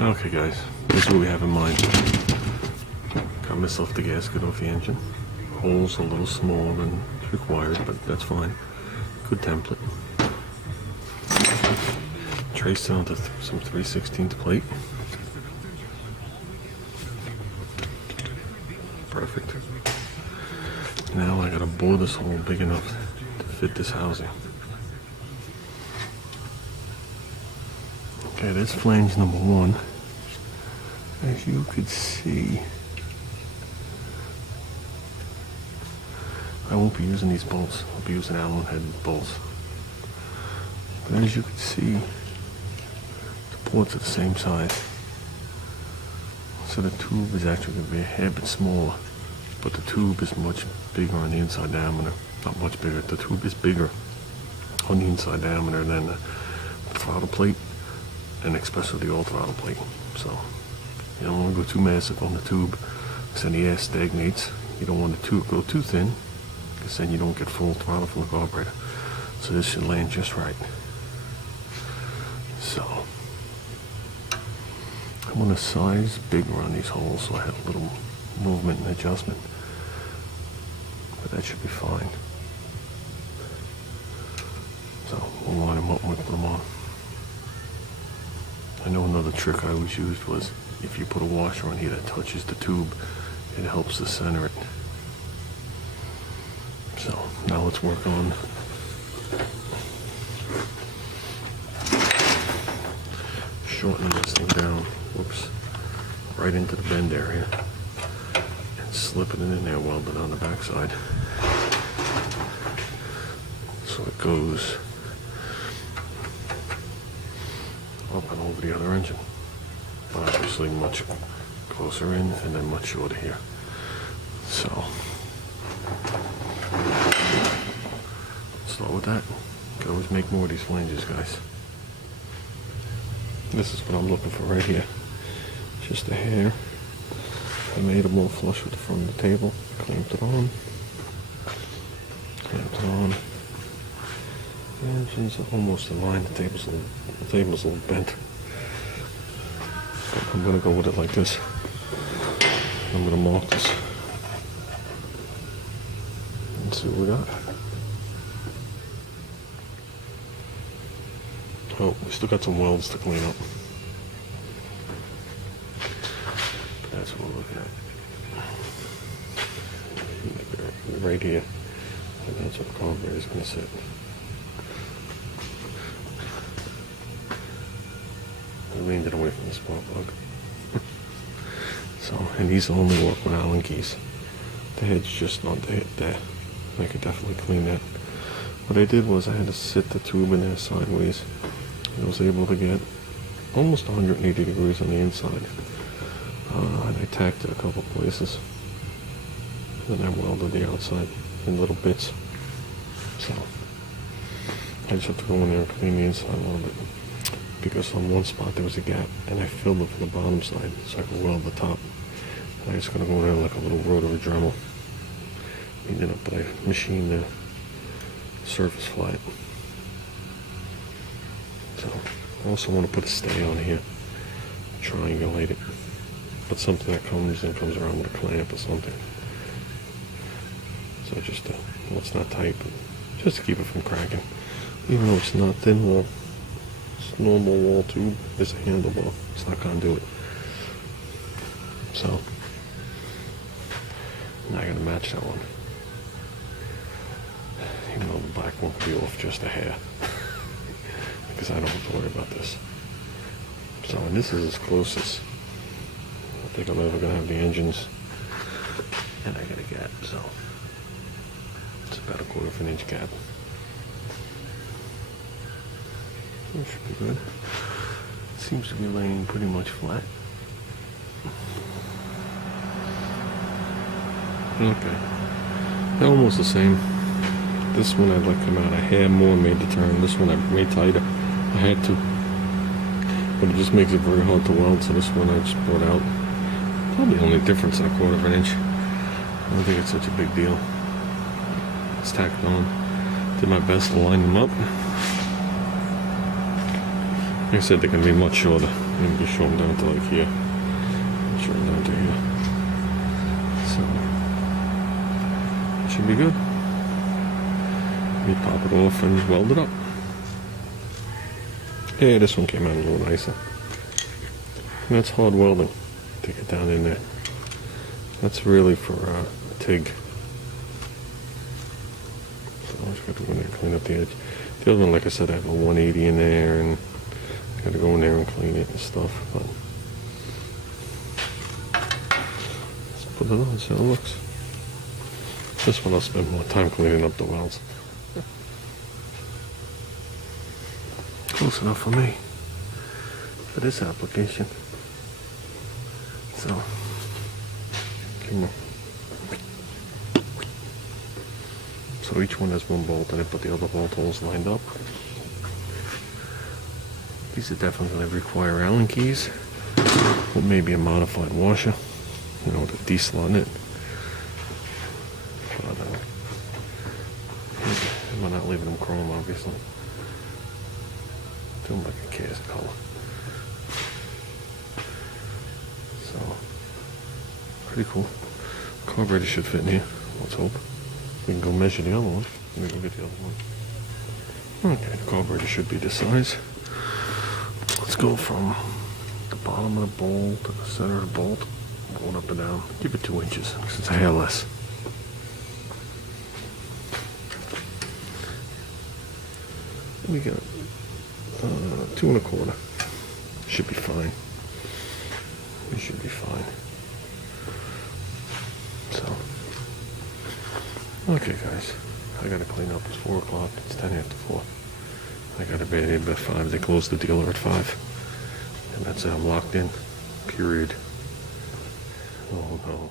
Okay guys, this is what we have in mind. Got myself the gasket off the engine. Holes a little smaller than required, but that's fine. Good template. Traced onto some 3/16 plate. Perfect. Now I gotta bore this hole big enough to fit this housing. Okay, that's flange number 1. As you could see, I won't be using these bolts. I'll be using Allen headed bolts. But as you can see, the ports are the same size. So the tube is actually going to be a hair bit smaller, but the tube is much bigger on the inside diameter. Not much bigger. The tube is bigger on the inside diameter than the throttle plate, and especially the all throttle plate. So you don't want to go too massive on the tube, because then the air stagnates. You don't want the tube go too thin, because then you don't get full throttle from the carburetor. So this should land just right. So I want a size bigger on these holes, so I have a little movement and adjustment. But that should be fine. So we'll line them up when we put them on. I know another trick I always used was, if you put a washer on here that touches the tube, it helps to center it. So now let's work on shortening this thing down, whoops, right into the bend area, and slipping it in there, welded on the backside, so it goes up and over the other engine, but obviously much closer in and then much shorter here. So start with that. Can always make more of these flanges, guys. This is what I'm looking for right here. Just a hair. I made it more flush with the front of the table. Clamped it on. Clamped it on. The engine's almost in line. The table's a little bent. But I'm gonna go with it like this. I'm gonna mark this. And see what we got. Oh, we still got some welds to clean up. But that's what we're looking at. Right here. And that's what the carburetor is going to sit. I leaned it away from the spark plug. So, and these only work with Allen keys. The head's just not the hit there. I could definitely clean that. What I did was I had to sit the tube in there sideways. I was able to get almost 180 degrees on the inside. And I tacked it a couple places. And then I welded the outside in little bits. So I just have to go in there and clean the inside a little bit. Because on one spot there was a gap, and I filled it from the bottom side so I could weld the top. And I just gotta go in there like a little rotary Dremel. But I machined the surface flat. So I also want to put a stay on here, triangulate it, but something that comes around with a clamp or something. So just to, well, it's not tight, but just to keep it from cracking. Even though it's not thin wall, it's normal wall tube, it's a handlebar, it's not conduit. So now I gotta match that one. Even though the black won't be off just a hair. Because I don't have to worry about this. So, and this is as close as I think I'm ever going to have the engines. And I got a gap, so it's about a 1/4 inch gap. That should be good. It seems to be laying pretty much flat. Okay. They're almost the same. This one I'd like to come out a hair more, made the turn. This one I made tighter. I had to. But it just makes it very hard to weld, so this one I just brought out. Probably only difference in a 1/4 inch. I don't think it's such a big deal. It's tacked on. Did my best to line them up. Like I said, they're going to be much shorter. Maybe show them down to like here. Show them down to here. So, it should be good. We pop it off and weld it up. Yeah, this one came out a little nicer. And that's hard welding to get down in there. That's really for a TIG. So I just got to go in there and clean up the edge. The other one, like I said, I have a 180 in there, and I got to go in there and clean it and stuff. But let's put it on, see how it looks. This one I'll spend more time cleaning up the welds. Close enough for me for this application. So, come on. So each one has one bolt in it, but the other bolt holes lined up. These are definitely going to require Allen keys, or maybe a modified washer, you know, with a D-slot in it. But I'm not leaving them chrome, obviously. Do them like a cast color. So, pretty cool. Carburetor should fit in here. Let's hope. We can go measure the other one. Let me go get the other one. Okay, the carburetor should be this size. Let's go from the bottom of the bolt to the center of the bolt. Going up and down. Give it 2 inches because it's a hair less. We got 2 1/4. Should be fine. We should be fine. So, okay, guys. I gotta clean up. It's 4 o'clock. It's 10 after 4. I gotta be here by 5. They close the dealer at 5. And that's it. I'm locked in. Period. Oh no.